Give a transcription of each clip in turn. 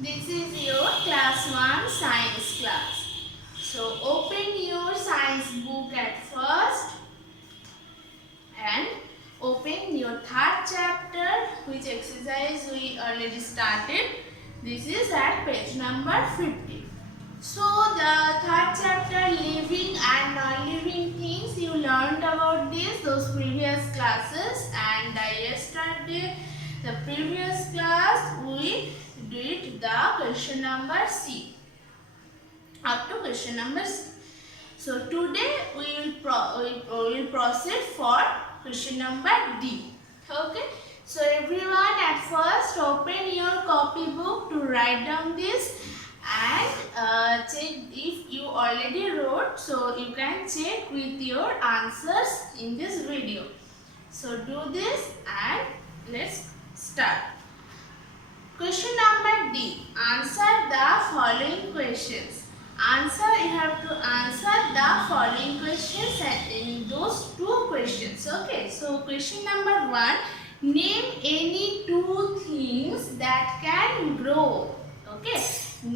This is your class 1 science class. So open your science book at first and open your third chapter, which exercise we already started. This is at page number 50. So the third chapter, living and non-living things, you learned about those previous classes, and yesterday the previous class we did the question number C up to question number C. So today we will proceed for question number D. Okay. So everyone, at first open your copybook to write down this and check if you already wrote. So you can check with your answers in this video. So do this and let's start. Question number D. Answer the following questions. You have to answer the following questions and in those two questions. Okay. So question number 1. Name any two things that can grow. Okay.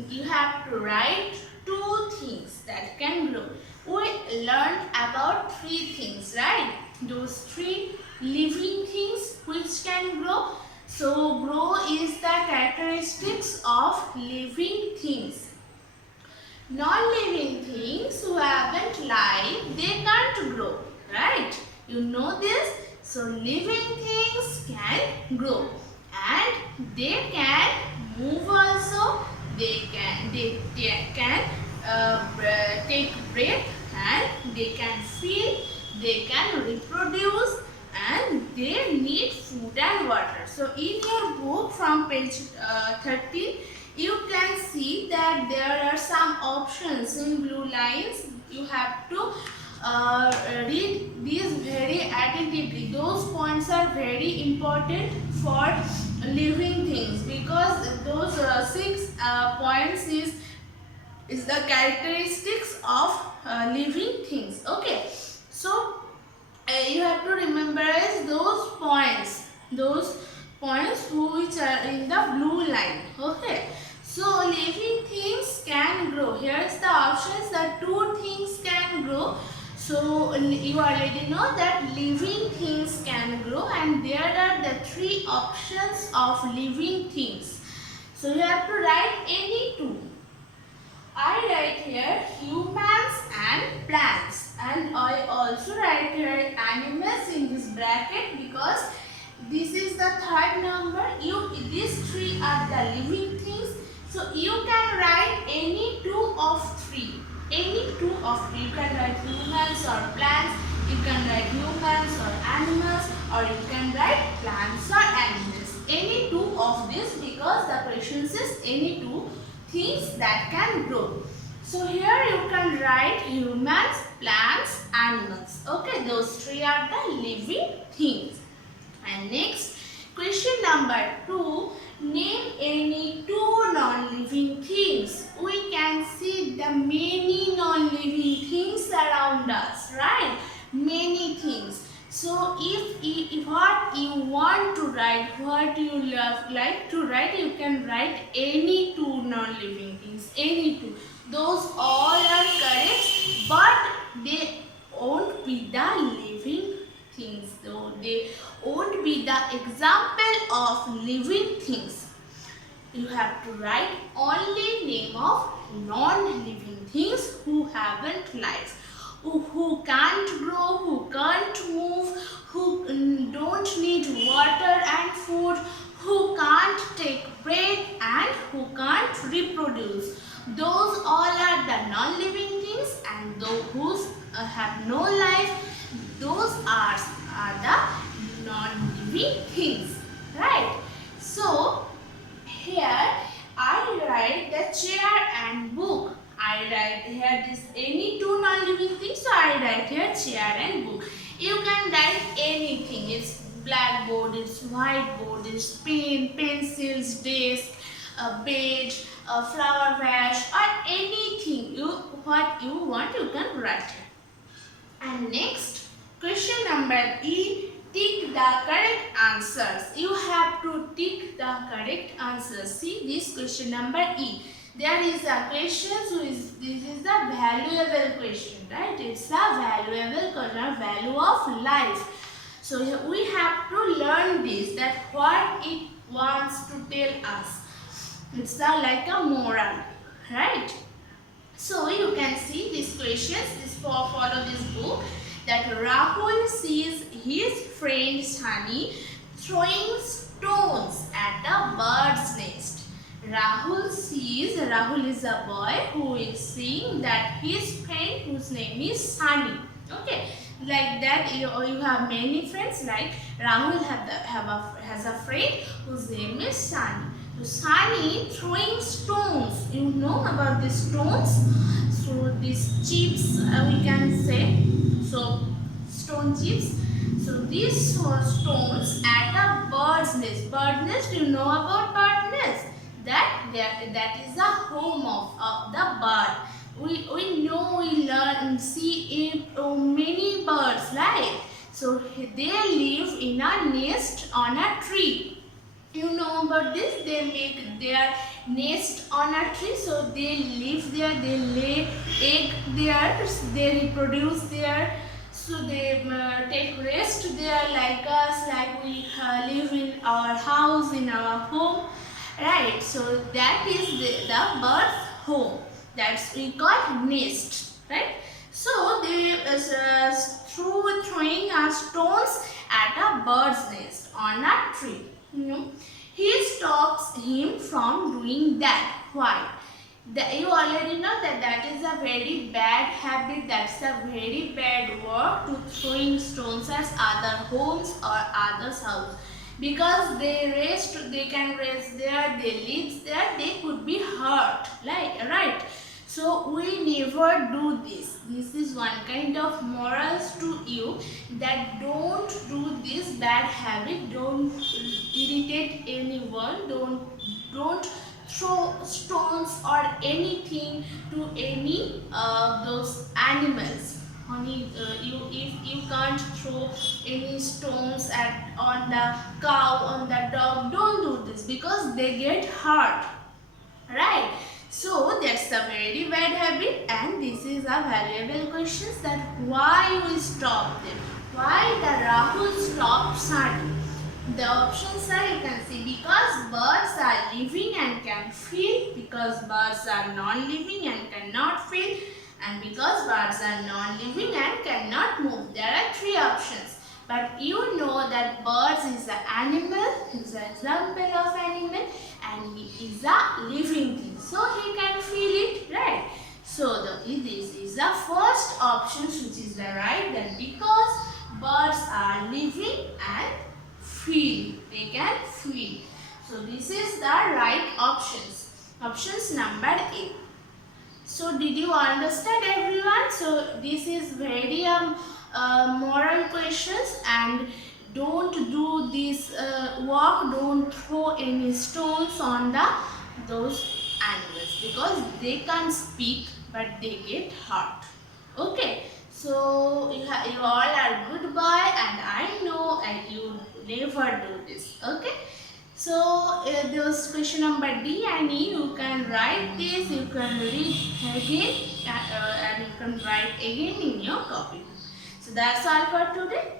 You have to write two things that can grow. We learned about three things, right? Those three living things which can grow. So grow is the characteristics of living things. Non-living things who haven't life, they can't grow, right? You know this. So living things can grow and they can move also. They can take breath and they can feel. They can reproduce and they need food and water. So in your book from page 13, you can see that there are some options in blue lines. You have to read these very attentively. Those points are very important for living things because those 6 points is the characteristics of living things. Okay, so you have to remember those points which are in the blue line. Okay, so living things can grow. Here is the options that two things can grow. So you already know that living things can grow and there are the three options of living things. So you have to write any two. I write here humans and plants, and I also write here animals in this bracket because this is the third number. These three are the living things. So you can write any two of three. Any two of three. You can write humans or plants. You can write humans or animals, or you can write plants or animals. Any two of this because the question says any two things that can grow. So here you can write humans, plants, animals. Okay, those three are the living things. And next, question number 2. Name any two non-living things. We can see the many non-living things around us, right? Many things. So if what you want to write, what you like to write, you can write any two non-living things, any two. Those all are correct, but they won't be the living things, though they won't be the example of living things. You have to write only name of non-living things who haven't life. Who can't grow, who can't move, who don't need water and food, who can't take breath and who can't reproduce. Those all are the non-living things, and those who have no life, those are the non-living things, right? So here I write the chair and book. I write here this any two non-living things, so I write here chair and book. You can write anything. It's blackboard, it's whiteboard, it's pen, pencils, desk, a bed, a flower vase, or anything what you want you can write here. And next question number E. tick the correct answers. You have to tick the correct answers. See this question number E. There is a question, so this is the valuable question, right? It's a valuable question, value of life. So we have to learn this, that what it wants to tell us. It's like a moral, right? So you can see these questions, follow this book, that Rahul sees his friend Sunny throwing stones at a bird's nest. Rahul is a boy who is seeing that his friend whose name is Sunny. Okay, like that you have many friends, like Rahul has a friend whose name is Sunny. So Sunny throwing stones. You know about these stones? So these chips we can say. So stone chips. So these stones at a bird's nest. Bird nest, you know about bird nest? That is the home of the bird. We know, we learn and see many birds, right? So they live in a nest on a tree. You know about this? They make their nest on a tree, so they live there, they lay egg there, they reproduce there, so they take rest there, like us, like we live in our house, in our home, right? So that is the bird's home. That's we call nest, right? So they throwing stones at a bird's nest on a tree. He stops him from doing that. Why? You already know that is a very bad habit. That's a very bad work, to throwing stones at other homes or others' house. Because they can rest there, they live there, they could be hurt, right? So we never do this. This is one kind of morals to you, that don't do this bad habit. Don't irritate anyone. Don't throw stones or anything to any those animals. Only if you can't throw any stones on the cow, on the dog, don't do this, because they get hurt, right? So that's a very bad habit, and this is a valuable question, that why we stop them. Why the Rahul stopped Sunny? The options are, you can see, because birds are living and can feel, because birds are non-living and cannot feel, and because birds are non-living and cannot move. There are three options. But you know that birds is an animal, is an example of animal, and he is a living thing. So he can feel it, right? So this is the first option, which is the right, that because birds are living and feel. They can feel. So this is the right options. Options number A. So did you understand, everyone? So this is very moral questions, and don't do this work. Don't throw any stones on those animals, because they can't speak but they get hurt. Okay. So you all are good boy, and I know you never do this. Okay. So this question number D and E, you can write this, you can read again, and you can write again in your copy. So that's all for today.